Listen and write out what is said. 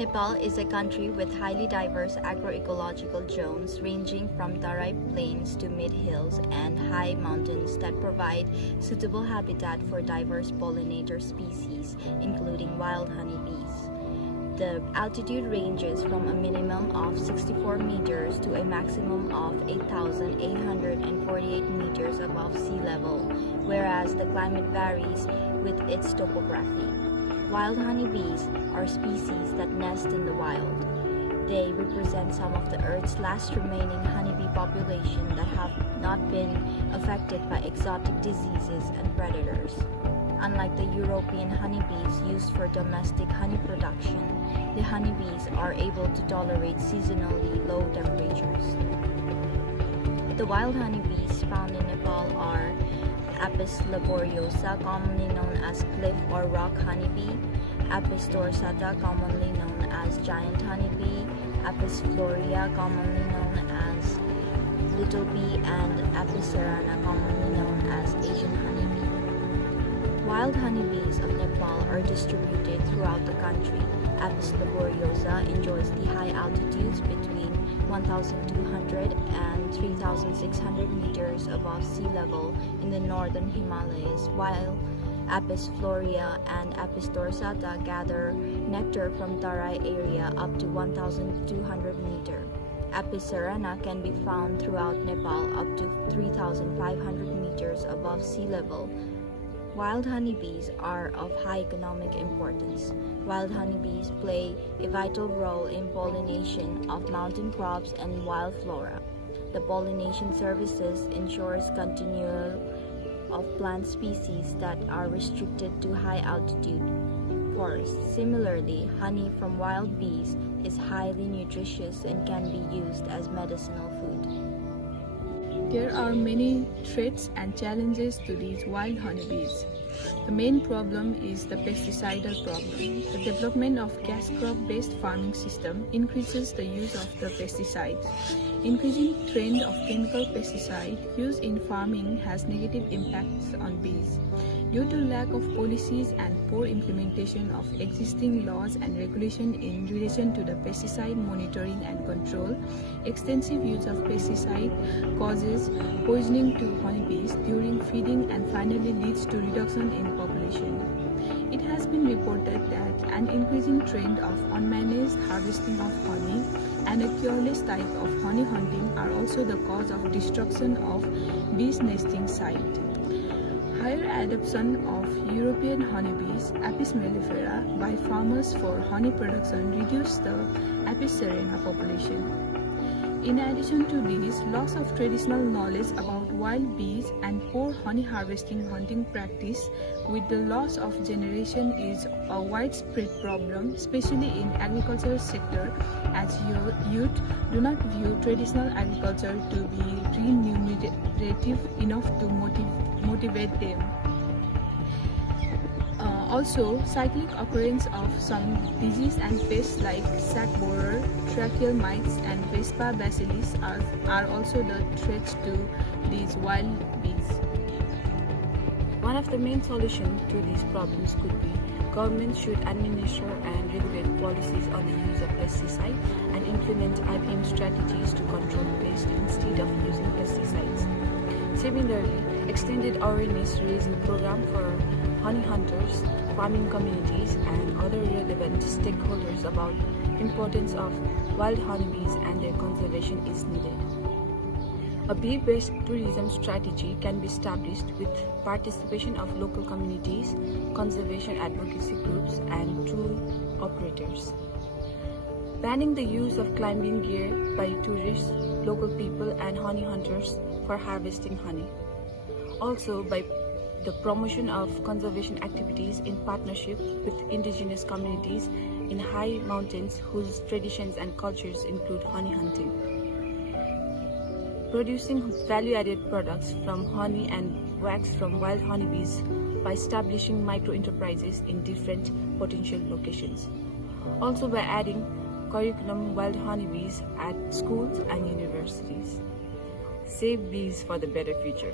Nepal is a country with highly diverse agroecological zones ranging from Tarai plains to mid-hills and high mountains that provide suitable habitat for diverse pollinator species, including wild honeybees. The altitude ranges from a minimum of 64 meters to a maximum of 8,848 meters above sea level, whereas the climate varies with its topography. Wild honeybees are species that nest in the wild. They represent some of the Earth's last remaining honeybee population that have not been affected by exotic diseases and predators. Unlike the European honeybees used for domestic honey production, the honeybees are able to tolerate seasonally low temperatures. The wild honeybees found in Nepal are Apis laboriosa, commonly known as cliff or rock honeybee, Apis dorsata, commonly known as giant honeybee, Apis florea, commonly known as little bee, and Apis cerana, commonly known as Asian honeybee. Wild honeybees of Nepal are distributed throughout the country. Apis laboriosa enjoys the high altitudes between 1,200 and 3,600 meters above sea level in the northern Himalayas, while Apis florea and Apis dorsata gather nectar from Tarai area up to 1,200 meters. Apis cerana can be found throughout Nepal up to 3,500 meters above sea level. Wild honeybees are of high economic importance. Wild honeybees play a vital role in pollination of mountain crops and wild flora. The pollination services ensures continual of plant species that are restricted to high altitude forests. Similarly, honey from wild bees is highly nutritious and can be used as medicinal food. There are many threats and challenges to these wild honeybees. The main problem is the pesticidal problem. The development of cash crop-based farming system increases the use of the pesticides. Increasing trend of chemical pesticide use in farming has negative impacts on bees. Due to lack of policies and poor implementation of existing laws and regulation in relation to the pesticide monitoring and control, extensive use of pesticide causes poisoning to honeybees during feeding and finally leads to reduction in population. It has been reported that an increasing trend of unmanaged harvesting of honey and a careless type of honey hunting are also the cause of destruction of bees nesting site. Higher adoption of European honeybees, Apis mellifera, by farmers for honey production reduced the Apis cerana population. In addition to this, loss of traditional knowledge about wild bees and poor honey harvesting hunting practice with the loss of generation is a widespread problem, especially in agriculture sector, as youth do not view traditional agriculture to be remunerative enough to motivate them. Also, cyclic occurrence of some disease and pests like sac borer, tracheal mites, and Vespa bacillus are also the threats to these wild bees. One of the main solutions to these problems could be government should administer and regulate policies on the use of pesticide and implement IPM strategies to control pests instead of using pesticides. Similarly, extended awareness raising program for honey hunters, farming communities, and other relevant stakeholders about importance of wild honeybees and their conservation is needed. A bee-based tourism strategy can be established with participation of local communities, conservation advocacy groups, and tour operators. Banning the use of climbing gear by tourists, local people, and honey hunters for harvesting honey. Also, by the promotion of conservation activities in partnership with indigenous communities in high mountains whose traditions and cultures include honey hunting. Producing value-added products from honey and wax from wild honeybees by establishing micro-enterprises in different potential locations. Also by adding curriculum wild honeybees at schools and universities. Save bees for the better future.